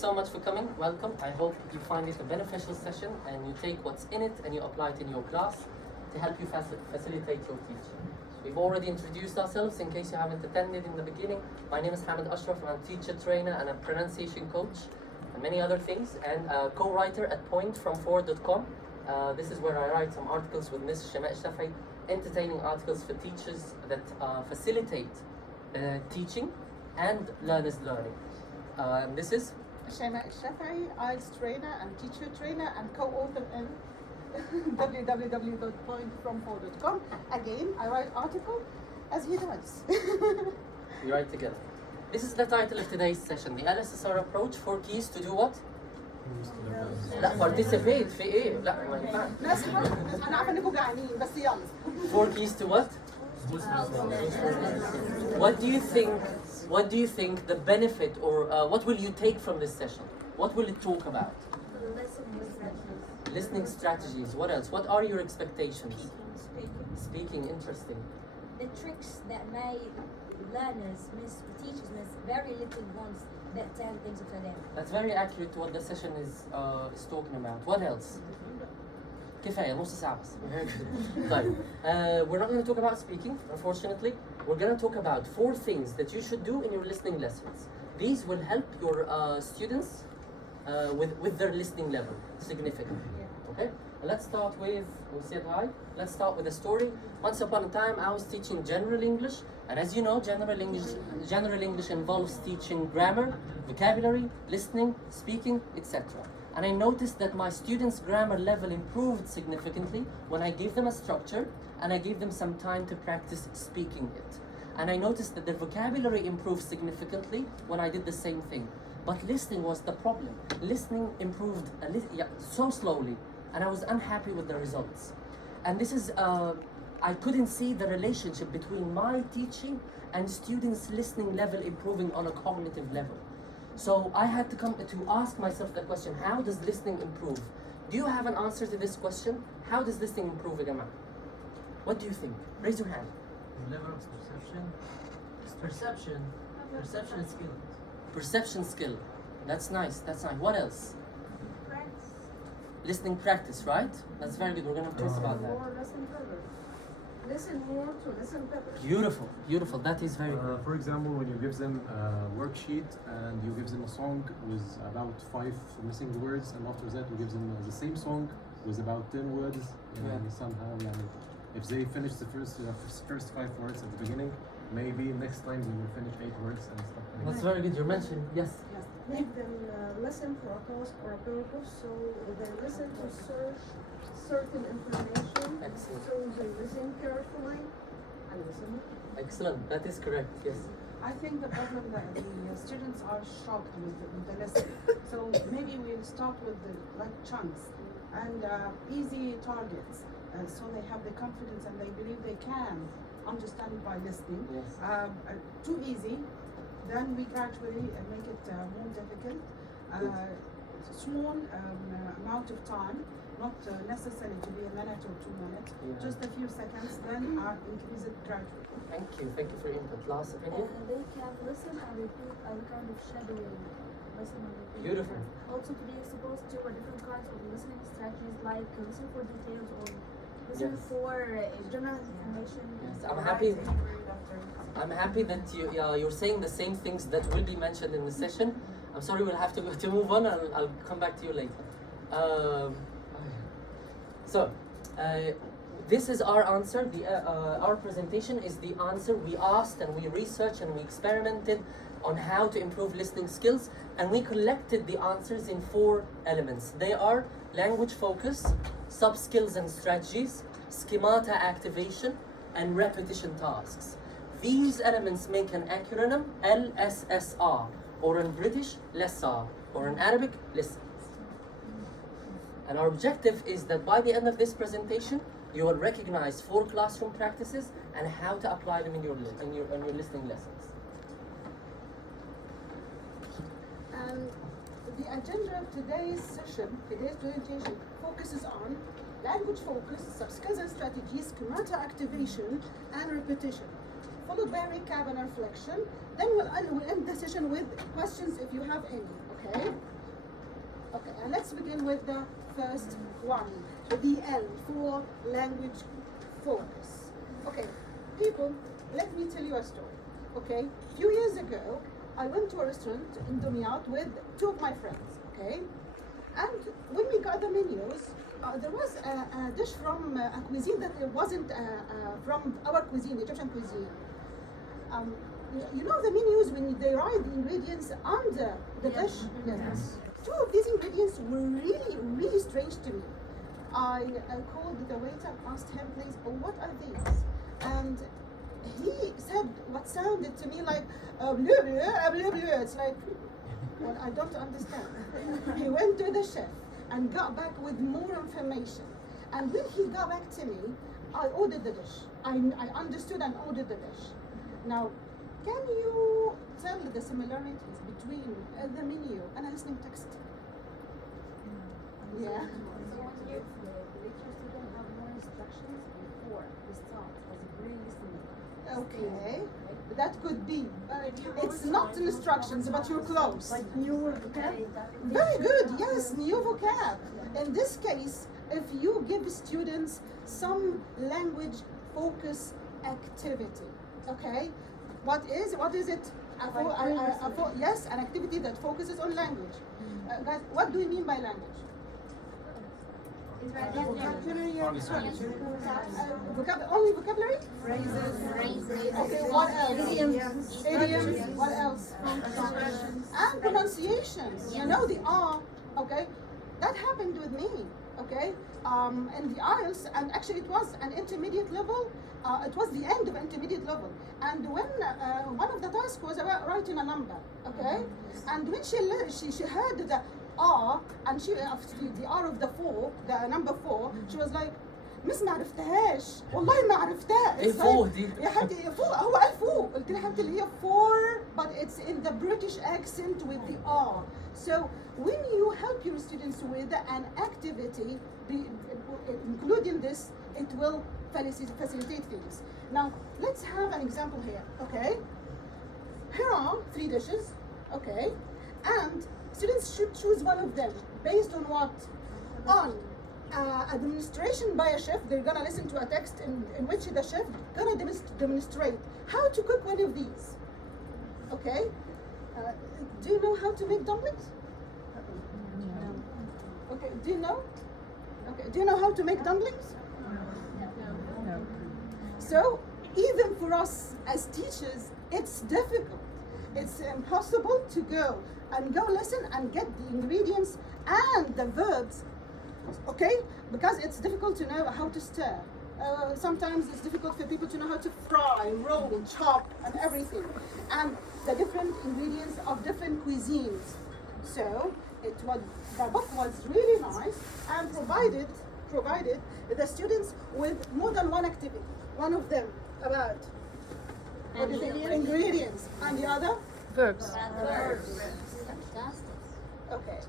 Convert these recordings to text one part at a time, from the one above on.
so much for coming. Welcome. I hope you find it a beneficial session and you take what's in it and you apply it in your class to help you facilitate your teaching. We've already introduced ourselves in case you haven't attended in the beginning. My name is Hamid Ashraf. I'm a teacher trainer and a pronunciation coach and many other things, and a co-writer at pointfrom4.com. This is where I write some articles with Ms. Shema Shafai, entertaining articles for teachers that facilitate teaching and learners learning. This is Shema Shafai, IELTS trainer and teacher trainer and co-author in www.pointfrom4.com. Again, I write article as he does. We write together. This is the title of today's session, the LSSR approach, 4 keys to do what? لا participate في ايه؟ لا ما ينفعش. أنا عارفة إنكم جعانين بس يلا. 4 keys to what? What do you think the benefit or what will you take from this session? What will it talk about? Listening strategies. What else? What are your expectations? Speaking, interesting. The tricks that my learners miss, teachers miss, very little ones that tell things to them. That's very accurate to what the session is talking about. What else? كفاية نص ساعة بس. طيب, we're not going to talk about speaking, unfortunately. We're going to talk about 4 things that you should do in your listening lessons. These will help your students with their listening level significantly. Okay? Let's start with, we'll say hi. Let's start with a story. Once upon a time, I was teaching general English, and as you know, general English involves teaching grammar, vocabulary, listening, speaking, etc. And I noticed that my students' grammar level improved significantly when I gave them a structure and I gave them some time to practice speaking it. And I noticed that their vocabulary improved significantly when I did the same thing. But listening was the problem. Listening improved so slowly, and I was unhappy with the results. And this is, I couldn't see the relationship between my teaching and students' listening level improving on a cognitive level. So I had to come to ask myself the question, how does listening improve? Do you have an answer to this question? How does listening improve, Agama? What do you think? Raise your hand. The level of perception is skill. Perception skill. That's nice. What else? Practice. Listening practice, right? That's very good. We're going to talk about that. More, listen better. Listen more to listen better. Beautiful. That is very good. For example, when you give them a worksheet and you give them a song with about 5 missing words, and after that you give them the same song with about 10 words, and somehow, if they finish the first 5 words at the beginning, maybe next time they will finish 8 words and stuff like that. That's very good. You mentioned, yes. Make them listen for a cause or a purpose, so they listen to search certain information. Excellent. So they listen carefully and listen. Excellent. That is correct. Yes. I think the problem that the students are shocked with the lesson. So maybe we'll start with the chunks and easy targets, so they have the confidence and they believe they can understand by listening. Yes. Too easy, then we gradually make it more difficult. Small amount of time, not necessary to be a minute or 2 minutes, just a few seconds, then increase it gradually. Thank you for your input. Last opinion? They can listen and repeat a kind of shadowing. Listen and repeat. Beautiful. Also to be exposed to different kinds of listening strategies, like listen for details or listen for general information. Yes. I'm happy that you're saying the same things that will be mentioned in the session. I'm sorry, we'll have to move on. I'll come back to you later. This is our answer. Our presentation is the answer. We asked and we researched and we experimented on how to improve listening skills, and we collected the answers in 4 elements. They are language focus, sub-skills and strategies, schemata activation, and repetition tasks. These elements make an acronym, LSSR, or in British, LSSR, or in Arabic, listen. And our objective is that by the end of this presentation, you will recognize 4 classroom practices and how to apply them in your listening lessons. The agenda of today's presentation focuses on language focus, sub-skills and strategies, schemata activation, and repetition, followed by recap and reflection. Then we'll end the session with questions if you have any, okay? let's begin with the first one, the L for language focus. Okay, people, let me tell you a story. Okay, a few years ago, I went to a restaurant in Dumyat with two of my friends. Okay, and when we got the menus, there was a dish from a cuisine that it wasn't from our cuisine, Egyptian cuisine. You know the menus when they write the ingredients under the dish? Yes. Two of these ingredients were really, really strange to me. I called the waiter, asked him, please, what are these? And he said what sounded to me like, blah, blah, blah, blah. It's like, well, I don't understand. He went to the chef and got back with more information. And when he got back to me, I ordered the dish. I understood and ordered the dish. Now, can you tell the similarities between the menu and a listening text? Yeah. So let your student have more instructions before the start as a great listening. Okay. That could be. It's not instructions, but you're close. Like new vocab? Very good. Yes, new vocab. In this case, if you give students some language focus activity, okay? What is it? Yes, an activity that focuses on language. Guys, what do we mean by language? Only vocabulary? Okay, what else? Idioms. What else? And pronunciations. You know the R. Okay, that happened with me. Okay, in the IELTS, and actually it was an intermediate level. It was the end of intermediate level, and when one of the tasks was about writing a number. Okay, and when she heard the R and she the R of the 4, the number 4, she was like, مس ما عرفتهاش والله ما عرفتها. ايه فوق دي؟ يا حبيبي فوق، هو قال فوق، قلت لها حتى اللي هي 4 but it's in the British accent with the R. So when you help your students with an activity, including this, it will facilitate things. Now let's have an example here. Okay, here are 3 dishes. Okay, and students should choose one of them based on what? On a demonstration by a chef. They're gonna listen to a text in which the chef gonna demonstrate how to cook one of these. Okay, do you know how to make dumplings? Okay, do you know? Okay, do you know how to make dumplings? No. So even for us as teachers, it's difficult. It's impossible to go listen and get the ingredients and the verbs. Okay, because it's difficult to know how to stir. Sometimes it's difficult for people to know how to fry, roll, chop, and everything, and the different ingredients of different cuisines. So the book was really nice and provided the students with more than one activity. One of them about ingredients, and the other verbs. Fantastic. Okay,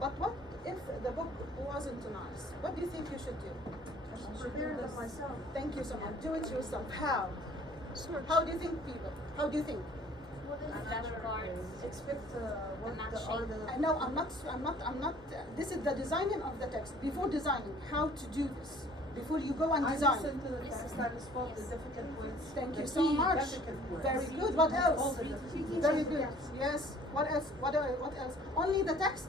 but what if the book wasn't nice? What do you think you should do? Prepare them myself. Thank you so much. Do it yourself. How? How do you think, people? How do you think? Expect what the order. No, I'm not. This is the designing of the text. Before designing, how to do this? Before you go and I design. listened to the text and spot the difficult words. Thank you the so key much. difficult words. Very good. What All else? the Very good. Yes. What else? What else? Only the text?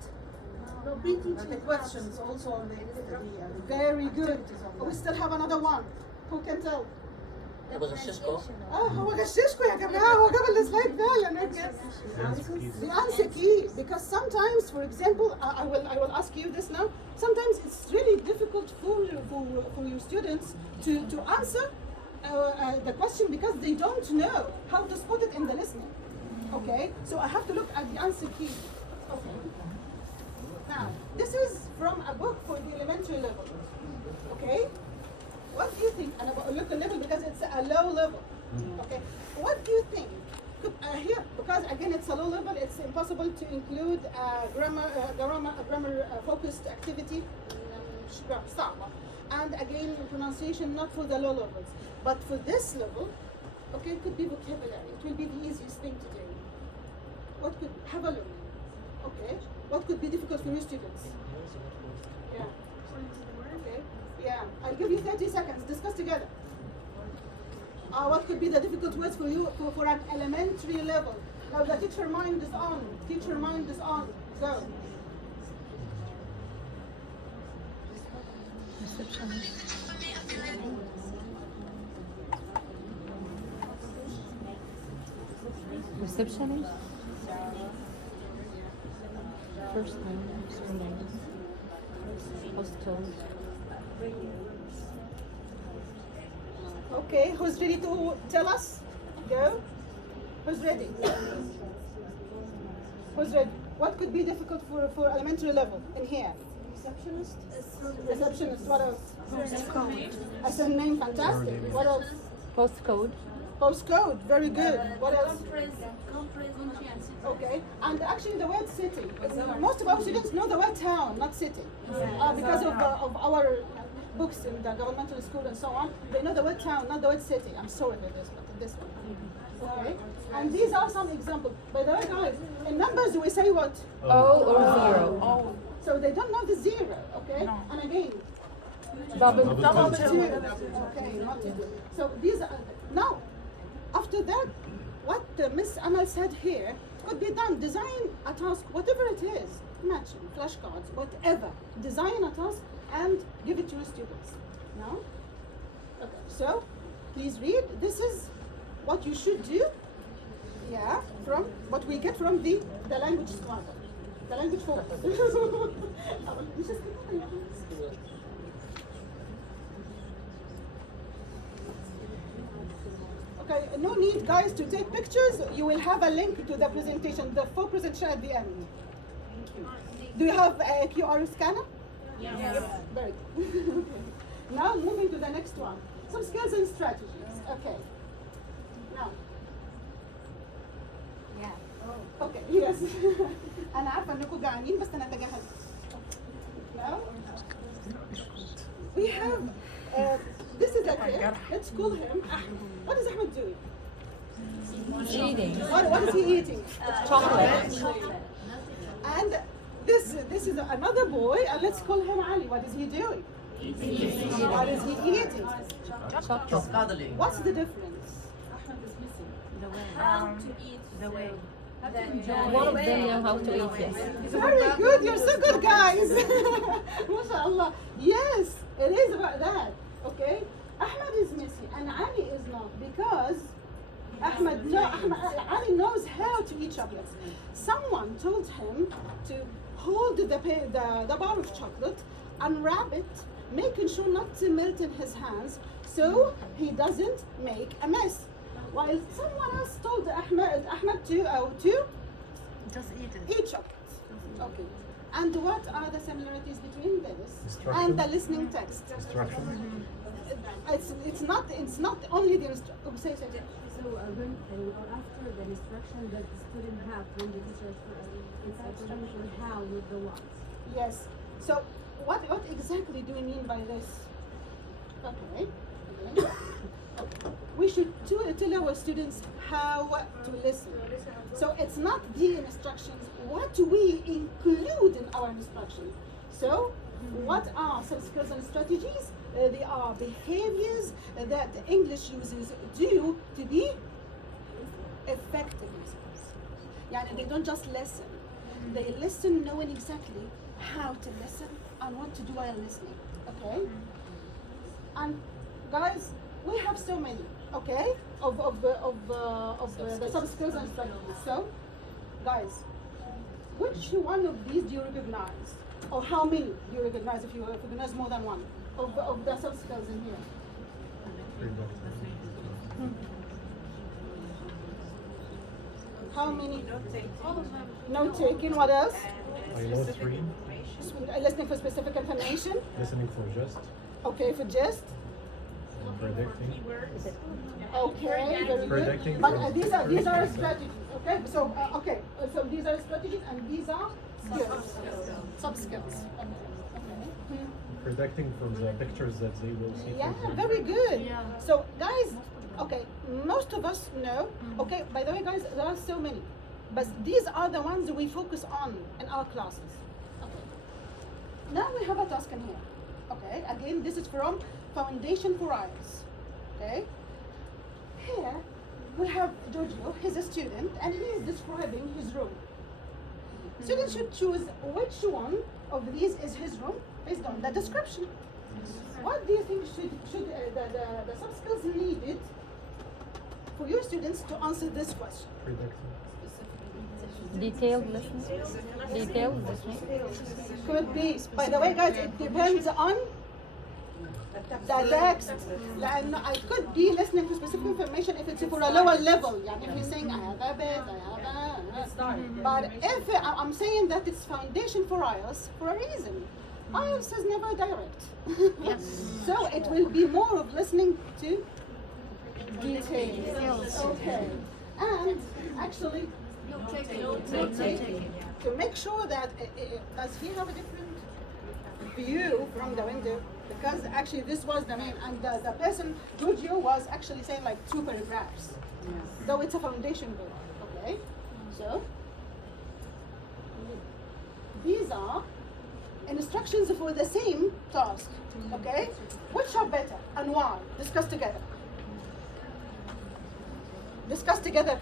No, pre-teaching. But the questions also on the Very good. activities of We the- still have another one. Who can tell? بغششكم. هو غششكم يا جماعة، هو جاب السلايد ده لأن the answer key, because sometimes, for example, I will ask you this now. Sometimes it's really difficult for your students to answer the question because they don't know how to spot it in the listening. Okay, so I have to look at the answer key. Okay. Now, this is from a book for the elementary level. Okay. What do you think? And I will look a level because it's a low level. Okay. What do you think? Here, because again it's a low level, it's impossible to include grammar focused activity. صعبة. And again, pronunciation not for the low levels, but for this level, okay, it could be vocabulary. It will be the easiest thing to do. What could have a look? Okay. What could be difficult for you students? Yeah. Okay. Yeah. I'll give you 30 seconds. Discuss together. What could be the difficult words for you for an elementary level? Now the teacher mind is on. Teacher mind is on. Go. Receptionist. First name, surname, postcode. Okay, who's ready to tell us? Go. Who's ready? Who's ready? What could be difficult for elementary level in here? Receptionist? Receptionist, what else? A surname, fantastic. What else? Postcode. Postcode, very good. What else? Okay. Okay, and actually the word city. Most of our students know the word town, not city. Because of our books in the governmental school and so on, they know the word town, not the word city. I'm sorry for this, but this one. Okay, and these are some examples. By the way, guys, in numbers we say what? O or zero. So they don't know the zero, okay? And again, Double two. two. Okay, not two. So these are, now, after that, what Miss Amal said here could be done. Design a task, whatever it is, matching, flashcards, whatever. Design a task and give it to your students. No? Okay, so please read. This is what you should do. Yeah, from what we get from the language struggle. The language focus. Okay, no need guys to take pictures. You will have a link to the presentation, the full presentation at the end. Do you have a QR scanner? Yes. Very good. Now moving to the next one. Some skills and strategies. Okay. Now. Yeah. Okay, yes. أنا عارفة إنكم جعانين بس أنا تجاهلت. Now. We have this is a kid. Let's call him Ahmed. What is Ahmed doing? Eating. What is he eating? Chocolate. And this is another boy, and let's call him Ali. What is he doing? What is he eating? Chocolate. Cuddling. What's the difference? How to eat. The way. The One of them know how to eat, yes. Very good. You're so good, guys. MashaAllah. Yes, it is about that. Okay. Ahmed is missing and Ali is not because Ali knows how to eat chocolates. Someone told him to hold the bar of chocolate, unwrap it, making sure not to melt in his hands so he doesn't make a mess. While someone else told Ahmed to Just eat it. eat chocolate. Okay. And what are the similarities between this Instruction. and the listening text? Instructions. It's not only the say. So when after the instruction that the student have when the teacher instruction on how with the what. Yes. So what exactly do we mean by this? Okay. We should tell our students how to listen. So it's not the instructions, what we include in our instructions. So what are some skills and strategies? They are behaviors that English users do to be effective listeners. Yeah, they don't just listen. They listen knowing exactly how to listen and what to do while listening. Okay? And guys, we have so many, okay, of the sub skills and strategies. So, guys, which one of these do you recognize, or how many do you recognize if you recognize more than one of the sub skills in here? How many? Note taking. What else? I know 3. Listening for specific information. Listening for just. Okay, for just. Predicting. Okay, very Predicting good. But from these are strategies. Okay, so so these are strategies and these are skills, sub skills. Okay. Predicting from the pictures that they will see. Yeah, very good. So guys, okay, most of us know. Okay, by the way, guys, there are so many. but these are the ones we focus on in our classes. Okay. Now we have a task in here. Okay, again, this is from Foundation for IELTS. Okay. Here we have Giorgio, he's a student, and he is describing his room. Students should choose which one of these is his room based on the description. What do you think should the soft skills needed for your students to answer this question? Detailed listening. Detailed listening. Could be. By the way, guys, it depends on the text. لأنه I could be listening to specific information if it's for a lower level. يعني if he's saying I have a bit, I have a. But if I'm saying that it's foundation for IELTS for a reason. IELTS is never direct. Yes. So it will be more of listening to details. Okay. And actually, to make sure that does he have a different view from the window? Because actually this was the main, and the person, Giorgio, was actually saying like 2 paragraphs. Though it's a foundation book. Okay. So these are instructions for the same task. Okay. Which are better and why? Discuss together. Discuss together.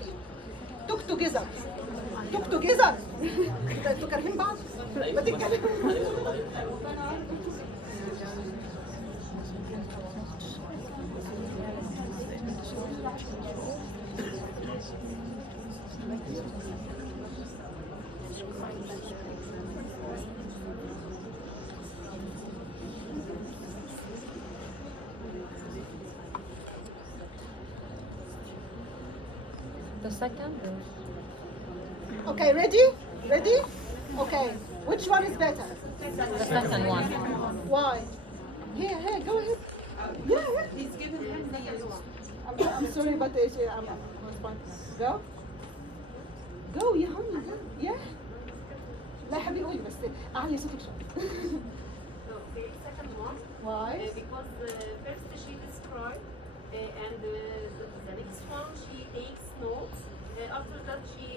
Talk together. Talk together. تكرهين بعض؟ بتتكلم. The second. Okay, ready? Ready? Okay. Which one is better? The second one. Why? Here, go ahead. Yeah. He's given him the I'm sorry, but I'm go. Go يا همي go. Yeah. لا يا حبيبي قولي بس أعلي صوتك شوي. So the second one, Why? because first she described, and the next one she takes notes. After that she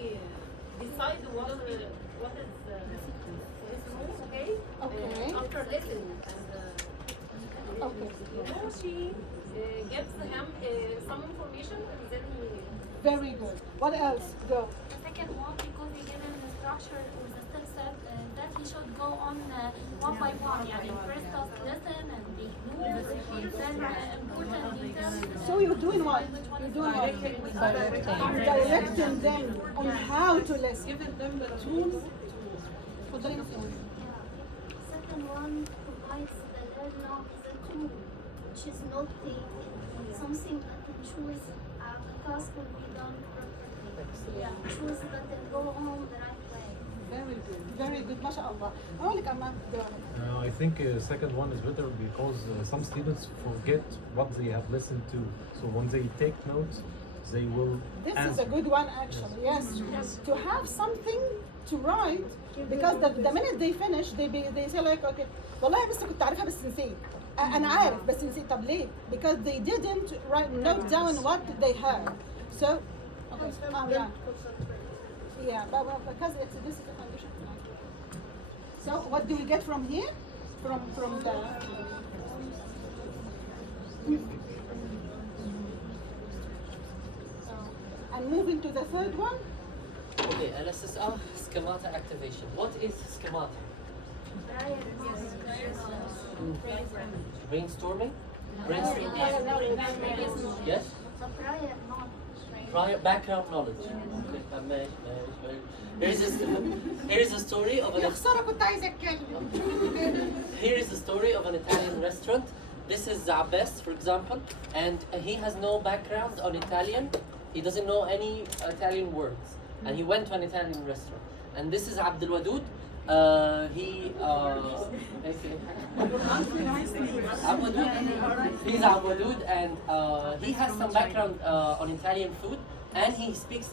decide what is this rule, okay? Okay. After listening, and Okay. she gives him some information, and then he. Very good. What else? Go. The second one, because he gave him the structure with the step set that he should go on one by one. يعني first task listen and the notes, then important details. So you're doing what? You're doing what? Directing them on how to listen. given them the Tools. Second one provides the learner with a tool, which is not something that ensures a task will be done properly. Ensures that they go on the right way. Very good. Very good. ما شاء الله. أقول لك أما go ahead. I think second one is better because some students forget what they have listened to. So when they take notes, they will This answer. is a good one actually. Yes. To have something to write because the minute they finish they say like okay والله بس كنت عارفها بس نسيت. أنا عارف بس نسيت. طب ليه? Because they didn't note down what they heard. So okay. Yeah, but because this is a foundation. So what do we get from here? From the and moving to the third one. Okay, LSSR, schemata activation. What is schemata? Brainstorming? Yes? Prior background knowledge. Okay. Here's a story of يا an خسارة كنت عايزة أتكلم. here is the story of an Italian restaurant. This is Abbas, for example, and he has no background on Italian. He doesn't know any Italian words, and he went to an Italian restaurant. And this is Abdul Wadud. He's Abdul Wadud, and he has some background on Italian food, and he speaks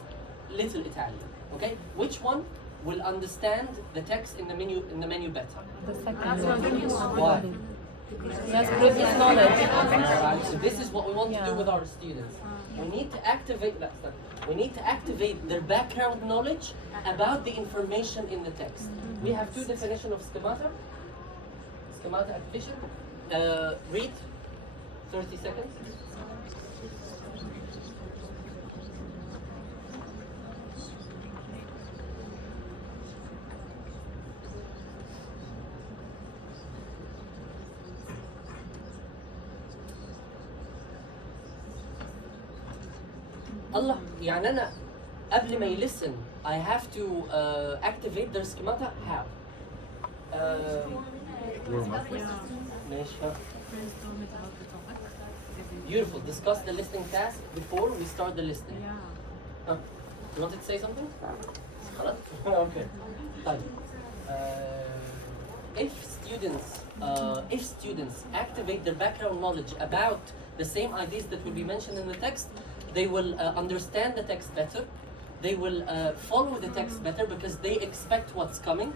little Italian. Okay, which one will understand the text in the menu better? The second one. Why? Yes, previous knowledge. Alright, so this is what we want to do with our students. we need to activate we need to activate their background knowledge about the information in the text. We have two definitions of schemata. Schemata activation. Read. 30 seconds. Allah, يعني أنا قبل ما يلسن I have to activate their schemata. How? ماشي. Beautiful. Discuss the listening task before we start the listening. You wanted to say something? خلاص? Okay. طيب. If students activate their background knowledge about the same ideas that will be mentioned in the text, they will understand the text better. They will follow the text better because they expect what's coming,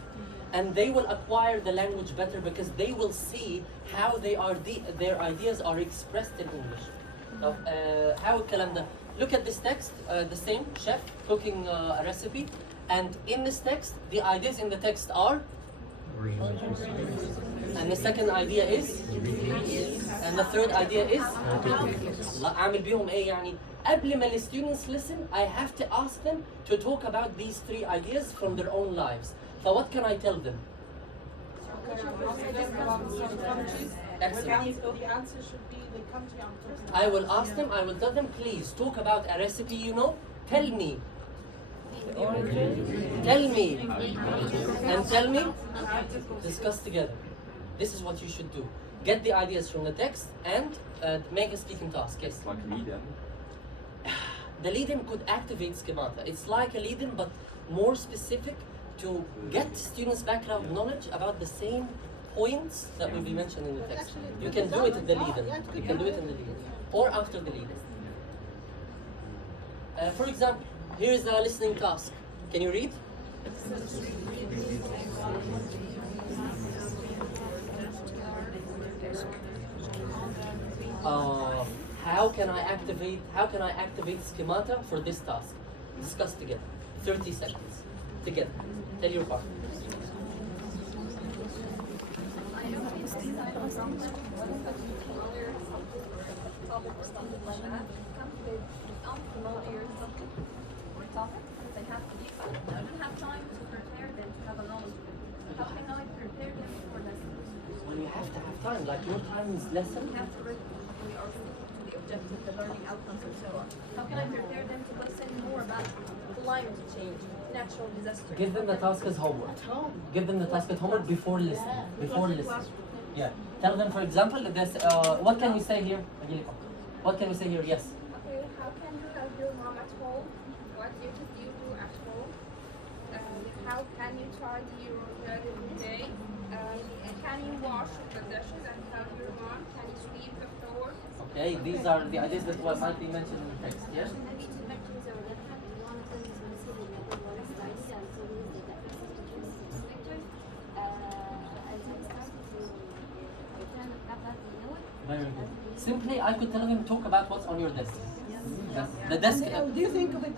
and they will acquire the language better because they will see how their ideas are expressed in English. How الكلام ده? Look at this text, the same chef cooking a recipe, and in this text, the ideas in the text are. And the second idea is. And the third idea is. أعمل بيهم إيه يعني؟ قبل ما students listen, I have to ask them to talk about these three ideas from their own lives. So what can I tell them? Excellent. The answer should be the country I'm talking about. I will ask them, I will tell them, please talk about a recipe you know. Tell me. Tell me. And tell me. Discuss together. This is what you should do. Get the ideas from the text and make a speaking task. Yes? Like lead-in. The lead-in could activate schemata. It's like a lead-in, but more specific to get students' background knowledge about the same points that will be mentioned in the text. You can do it in the lead-in. You can do it in the lead-in. Or after the lead-in. For example, here is a listening task. Can you read? How can I activate schemata for this task? Discuss together. 30 seconds. Together. Tell your partner. I don't have time to prepare them to have a knowledge. How can I prepare them for lessons? Well, you have to have time. Like your time is lesson. We have to read we are to the objective, the learning outcomes, and so on. How can I prepare them to listen more about climate change, natural disasters? Give them the task as homework. Give them the task as homework before listening. Before listening. Yeah. Tell them, for example, this. What can we say here? What can we say here? Yes. Okay. How can you help your mom at home? What duties do you do at home? How can you tidy your bed every day? Can you wash the dishes and help your mom? Can you sweep the floor? Okay. These are the ideas that might be mentioned in the text. Yes. Very good. Simply, I could tell him talk about what's on your desk. Yes. The desk. Do you think of it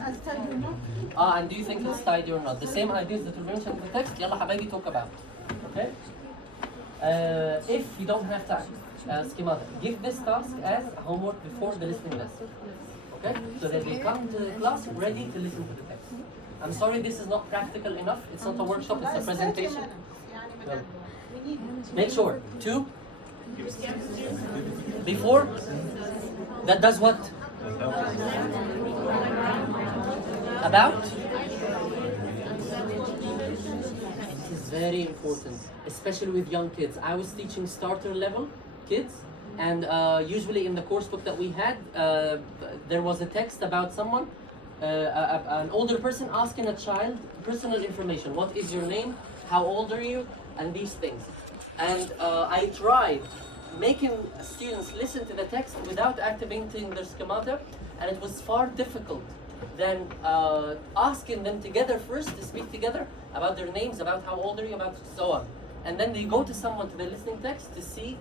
as tidy or not? And do you think it's tidy or not? The same ideas that were mentioned in the text. يلا حبايبي talk about. Okay. If you don't have time, schemata, give this task as homework before the listening lesson. Okay. So that they come to class ready to listen to the text. I'm sorry, this is not practical enough. It's not a workshop. It's a presentation. Well, make sure. 2. Before. That does what? About? It is very important, especially with young kids. I was teaching starter level kids, and usually in the coursebook that we had, there was a text about someone, an older person asking a child personal information. What is your name? How old are you? And these things. And I tried making students listen to the text without activating their schemata, and it was far difficult than asking them together first to speak together about their names, about how old are you, about so on. And then they go to someone, to the listening text, to see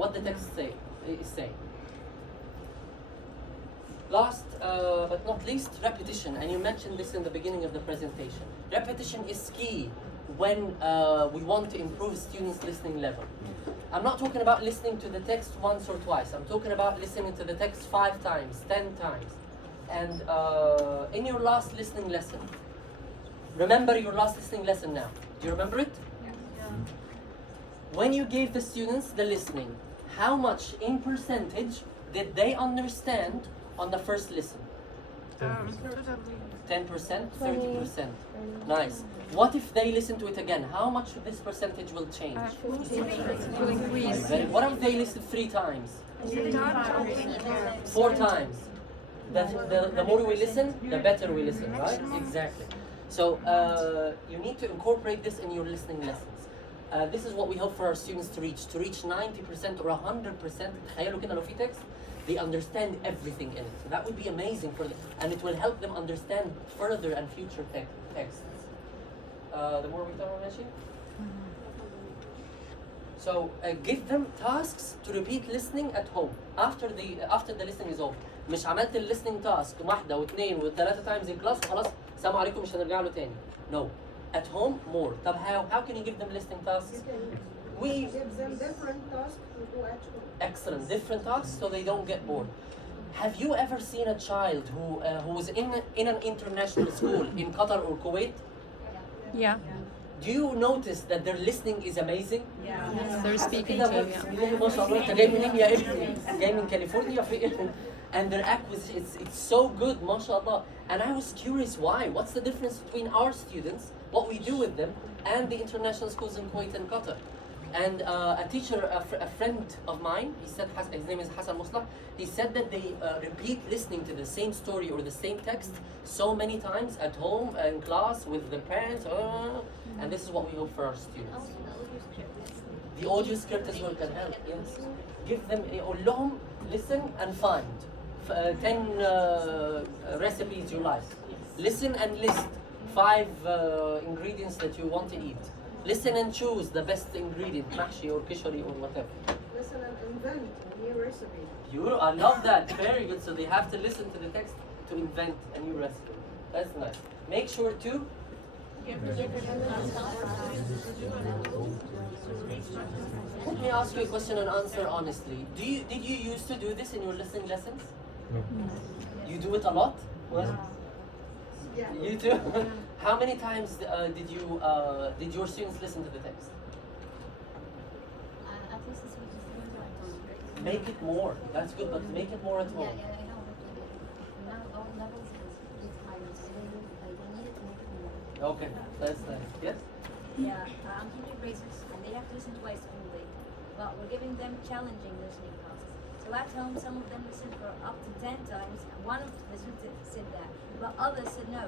what the text is saying. Last but not least, repetition. And you mentioned this in the beginning of the presentation. Repetition is key when we want to improve students' listening level. I'm not talking about listening to the text once or twice. I'm talking about listening to the text 5 times, 10 times. And in your last listening lesson, remember your last listening lesson now. Do you remember it? When you gave the students the listening, how much in percentage did they understand on the first listen? 10%, 30%. Nice. What if they listen to it again? How much this percentage will change? What if they listen 3 times? 4 times? The more we listen, the better we listen, right? Exactly. So you need to incorporate this in your listening lessons. This is what we hope for our students to reach 90% or 100%. تخيلوا كده لو في text, they understand everything in it. So that would be amazing for them, and it will help them understand further and future texts. The more we talk about So give them tasks to repeat listening at home after the listening is over. مش عملت listening task واحدة واثنين وثلاثة times in class وخلاص سلام عليكم مش هنرجع له تاني. No. At home more. طب how can you give them listening tasks? We give them different tasks to do at home. Excellent, different tasks so they don't get bored. Have you ever seen a child who is in an international school in Qatar or Kuwait? Yeah. Do you notice that their listening is amazing? Yeah. They're speaking too, yeah. ما شاء الله انت جاي منين يا ابني؟ جاي من كاليفورنيا في ايه؟ And their acquisition, it's so good, mashallah. And I was curious why. What's the difference between our students, what we do with them, and the international schools in Kuwait and Qatar? And a teacher, a friend of mine, he said, his name is Hassan Muslah, he said that they repeat listening to the same story or the same text so many times at home, in class, with the parents, and this is what we hope for our students. The audio script as well can help, yes. Give them, قول لهم, listen and find 10 recipes you like. Listen and list 5 ingredients that you want to eat. Listen and choose the best ingredient, mahshi or kishori or whatever. Listen and invent a new recipe. I love that. Very good. So they have to listen to the text to invent a new recipe. That's nice. Make sure to let me ask you a question and answer honestly. Did you used to do this in your listening lessons? No. You do it a lot? Yeah. You too? How many times did your students listen to the text? At least it's what Make it more. That's good, but make it more at home. I know. Now our levels is higher, so I don't need it to make it more. Okay, that's nice. Yes? Yeah, I'm teaching basics and they have to listen twice only. But we're giving them challenging listening tasks. So at home, some of them listen for up to 10 times, and one of the students said that. But others said no,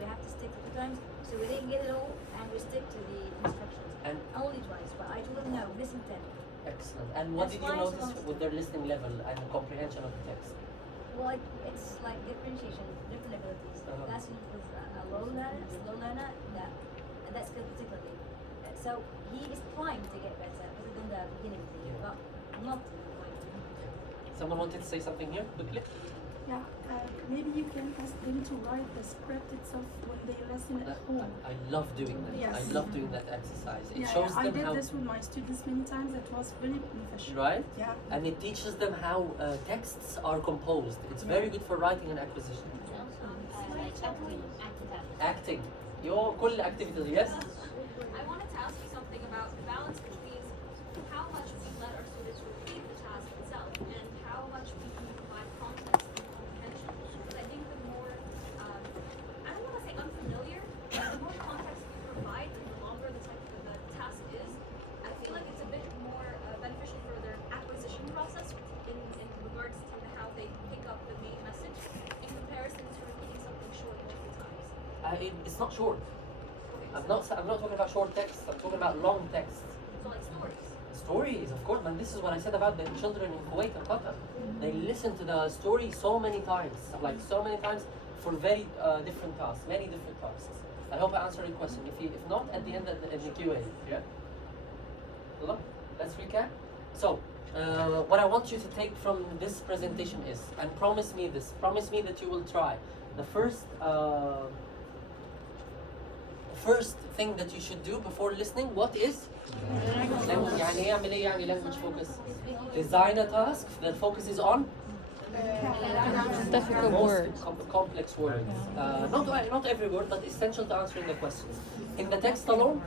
we have to stick to 2 times. So we didn't get it all, and we stick to the instructions. And only twice, but I told them no, listen 10. Excellent. And what That's did you why it's notice with their listening level and comprehension of the text? Well, it's like differentiation, different abilities. Last week was a low learner, and that's good particularly. So he is trying to get better, other than the beginning of the year, but not to the point. Someone wanted to say something here, quickly? Yeah, maybe you can ask them to write the script itself when they listen at home. I love doing that. Yes. I love doing that exercise. It Yeah, shows I them did how... this with my students many times. It was really beneficial. Right? Yeah. And it teaches them how texts are composed. It's very good for writing and acquisition. Acting. Your كل activities, yes? I wanted to ask you something about the balance between how much we let our students repeat the task itself and how much we can provide context and comprehension. Because I think the more, I don't want to say unfamiliar, but the more context we provide and the longer the task is, I feel like it's a bit more beneficial for their acquisition process in regards to how they pick up the main message in comparison to repeating something short multiple times. It's not short. I'm not talking about short texts. I'm talking about long texts. So like stories. Stories, of course, man. This is what I said about the children in Kuwait and Qatar. They listen to the story so many times, for very different tasks, many different tasks. I hope I answered your question. If not, at the end of the QA, yeah. Look, let's recap. So what I want you to take from this presentation is, and promise me this, promise me that you will try. The first thing that you should do before listening, what is? يعني ايه اعمل ايه يعني language focus? Design a task that focuses on Difficult most words. complex words. Not every word, but essential to answering the questions. In the text alone?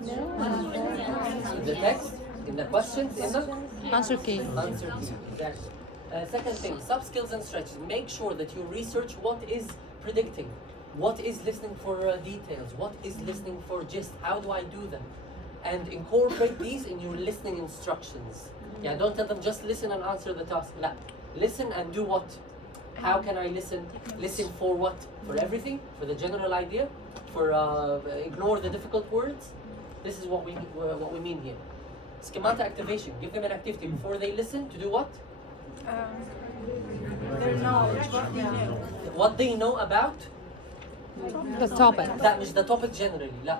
In the text, in the questions, in the Answer key. answer key. Exactly. Second thing, sub skills and stretches. Make sure that you research what is predicting, what is listening for details, what is listening for gist. How do I do them? And incorporate these in your listening instructions. Yeah, don't tell them just listen and answer the task. لا. Listen and do what? How can I listen? Listen for what? For everything? For the general idea? For ignore the difficult words? This is what we mean here. Schemata activation. Give them an activity before they listen to do what? Their knowledge, what they know. What they know about? The topic. لا مش the topic generally. لا.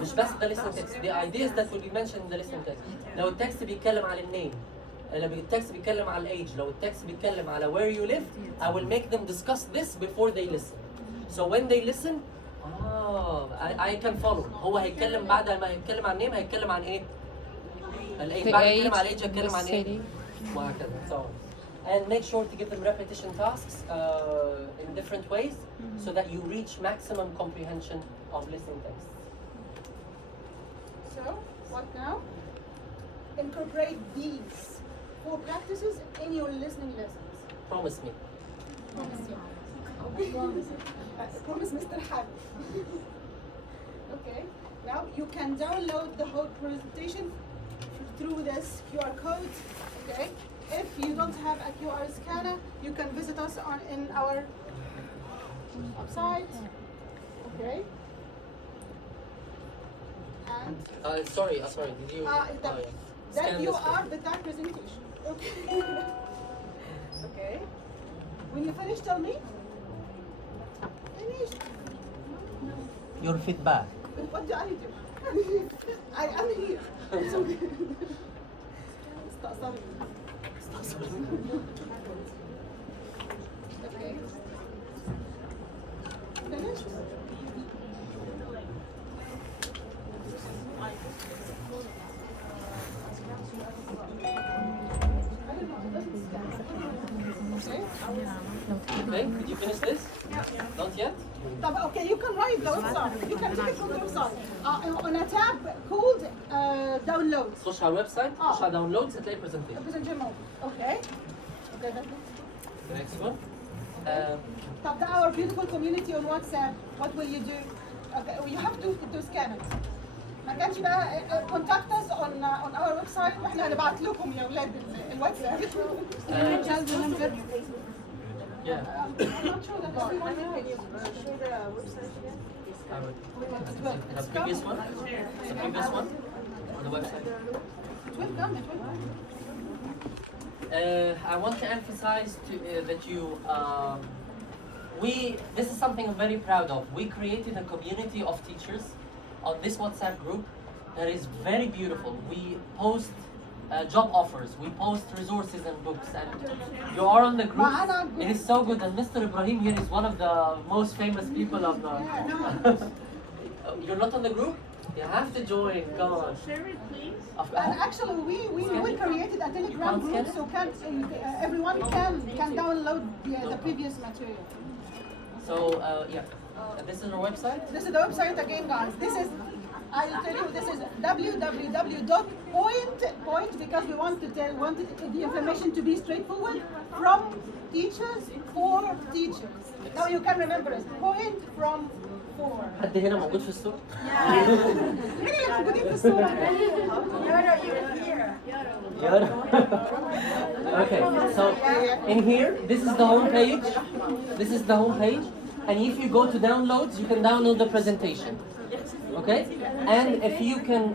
مش بس the listening text. The ideas that will be mentioned in the listening text. لو التكست بيتكلم على النيم، لو التكست بيتكلم على الage، لو التكست بيتكلم على where you live, I will make them discuss this before they listen. So when they listen, I can follow. هو هيتكلم بعد ما هيتكلم عن النيم هيتكلم عن ايه؟ The بعد ما يتكلم age, على الage هيتكلم the عن ايه؟ city. وهكذا. So and make sure to give them repetition tasks in different ways so that you reach maximum comprehension of listening texts. So, what now? Incorporate these 4 practices in your listening lessons. Promise me. Promise you. Promise Mr. Habib. Okay. Now you can download the whole presentation through this QR code. Okay. If you don't have a QR scanner, you can visit us in our website. Okay. And Sorry. Did you? that Scan you this are with that presentation. Okay. Okay. When you finish, tell me. Finished. Your feedback. What do I do? I am here. It's okay. Stop. Okay. Finished? Okay. Did you finish this? Not yet. Okay, you can write the website. You can take it from the website. On a tab called downloads. خش على الويب سايت، خش على داونلودز هتلاقي presentation. Presentation mode. Okay. Okay, that's it. The next one. طب our beautiful community on WhatsApp, what will you do? Okay, you have to scan it. ما كانش بقى contact us on our website واحنا هنبعت لكم يا اولاد الواتساب. Yeah. I'm not sure that everyone knows. The previous one? The previous one? On the website? It will come. I want to emphasize that this is something I'm very proud of. We created a community of teachers on this WhatsApp group that is very beautiful. We post job offers, we post resources and books, and you are on the group. It is so good, and Mr. Ibrahim here is one of the most famous people of the... You're not on the group? You have to join, come on. Share it, please. And actually, we created a Telegram group so everyone can download the previous material. So, yeah. This is our website? This is the website again, guys. I'll tell you, this is www.point, because we wanted the information to be straightforward, from teachers for teachers. Now you can remember it. Point from for. حد هنا موجود في السوق؟ مين اللي موجودين في الصورة؟ Yara. Okay, so in here, this is the home page. This is the home page. And if you go to downloads, you can download the presentation. Okay? And if you can,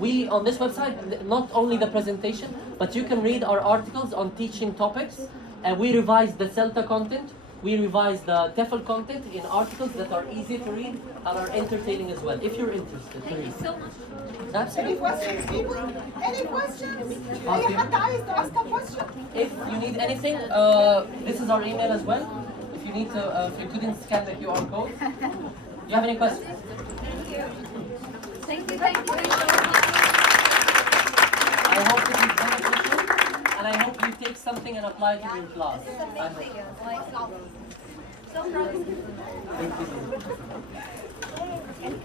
we on this website, not only the presentation, but you can read our articles on teaching topics. And we revise the CELTA content. We revise the TEFL content in articles that are easy to read and are entertaining as well, if you're interested to read. so much. Any Absolutely. questions, people? Any questions? أي حد عايز to ask a question? If you need anything, this is our email as well. If you need to, if you couldn't scan the QR code. Do you have any questions? Thank you, thank you. I hope this is beneficial, and I hope you take something and apply it to your class. This is a I big hope. deal. Like, so proud of you. Thank you.